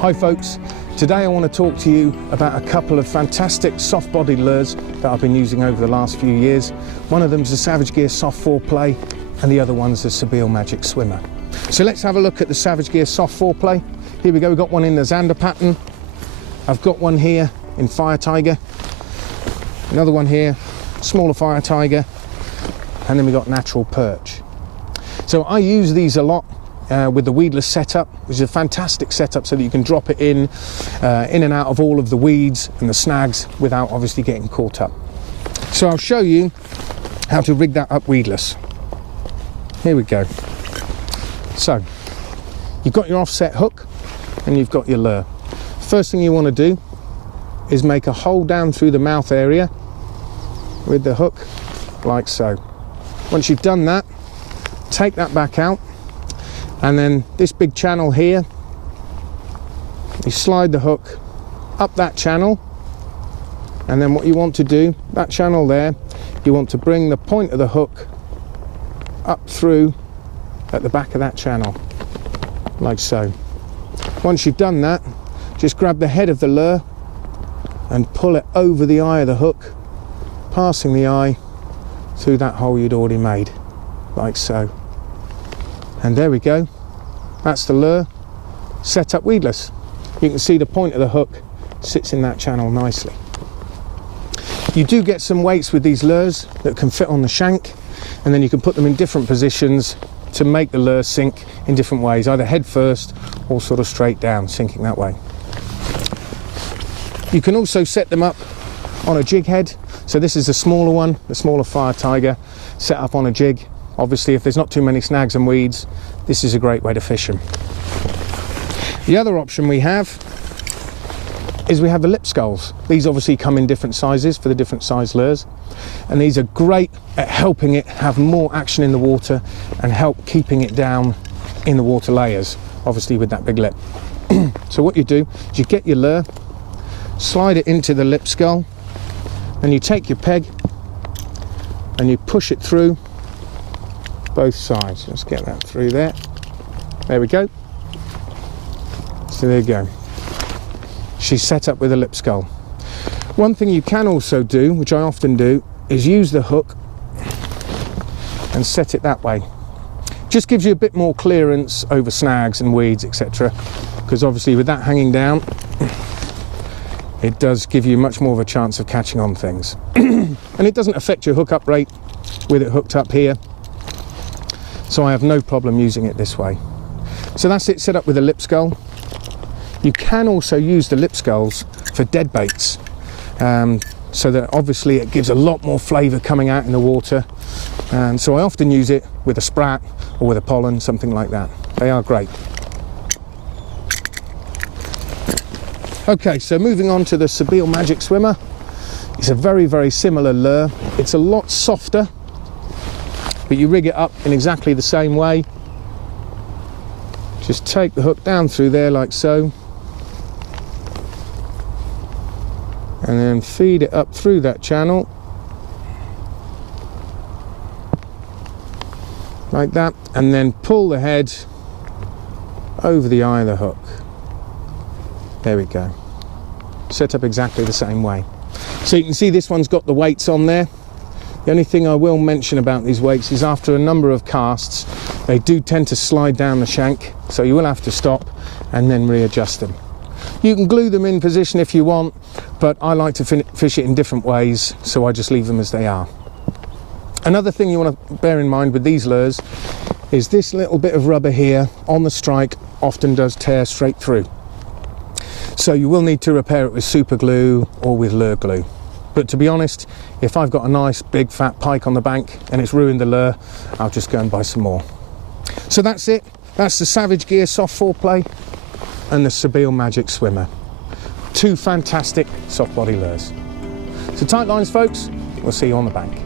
Hi folks, today I want to talk to you about a couple of fantastic soft-bodied lures that I've been using over the last few years. One of them is the Savage Gear Soft 4-Play and the other one's the Sebile Magic Swimmer. So let's have a look at the Savage Gear Soft 4-Play. Here we go, we've got one in the Zander pattern. I've got one here in Fire Tiger. Another one here, smaller Fire Tiger. And then we've got Natural Perch. So I use these a lot with the weedless setup, which is a fantastic setup so that you can drop it in and out of all of the weeds and the snags without obviously getting caught up. So I'll show you how to rig that up weedless. Here we go. So you've got your offset hook and you've got your lure. First thing you want to do is make a hole down through the mouth area with the hook, like so. Once you've done that, take that back out, and then this big channel here, you slide the hook up that channel, and then what you want to do, that channel there, you want to bring the point of the hook up through at the back of that channel, like so. Once you've done that, just grab the head of the lure and pull it over the eye of the hook, passing the eye through that hole you'd already made, like so. And there we go, that's the lure set up weedless. You can see the point of the hook sits in that channel nicely. You do get some weights with these lures that can fit on the shank, and then you can put them in different positions to make the lure sink in different ways, either head first or sort of straight down, sinking that way. You can also set them up on a jig head. So this is the smaller one, the smaller Fire Tiger, set up on a jig. Obviously, if there's not too many snags and weeds, this is a great way to fish them. The other option we have is we have the lip sculls. These obviously come in different sizes for the different size lures, and these are great at helping it have more action in the water and help keeping it down in the water layers, obviously with that big lip. So what you do is you get your lure, slide it into the lip scull, and you take your peg and you push it through both sides. Let's get that through there. There we go. So there you go. She's set up with a lip scull. One thing you can also do, which I often do, is use the hook and set it that way. Just gives you a bit more clearance over snags and weeds, etc. Because obviously with that hanging down, it does give you much more of a chance of catching on things. And it doesn't affect your hookup rate with it hooked up here. So I have no problem using it this way. So that's it set up with a lip scull. You can also use the lip sculls for dead baits. So that obviously it gives a lot more flavour coming out in the water. And so I often use it with a sprat or with a pollen, something like that. They are great. Okay, so moving on to the Sebile Magic Swimmer. It's a very, very similar lure. It's a lot softer, but you rig it up in exactly the same way. Just take the hook down through there like so, and then feed it up through that channel, like that, and then pull the head over the eye of the hook. There we go. Set up exactly the same way. So you can see this one's got the weights on there. The only thing I will mention about these weights is after a number of casts, they do tend to slide down the shank, so you will have to stop and then readjust them. You can glue them in position if you want, but I like to fish it in different ways, so I just leave them as they are. Another thing you want to bear in mind with these lures is this little bit of rubber here on the strike often does tear straight through. So you will need to repair it with super glue or with lure glue. But to be honest, if I've got a nice big fat pike on the bank and it's ruined the lure, I'll just go and buy some more. So that's it. That's the Savage Gear Soft 4-Play and the Sebile Magic Swimmer. Two fantastic soft body lures. So tight lines folks, we'll see you on the bank.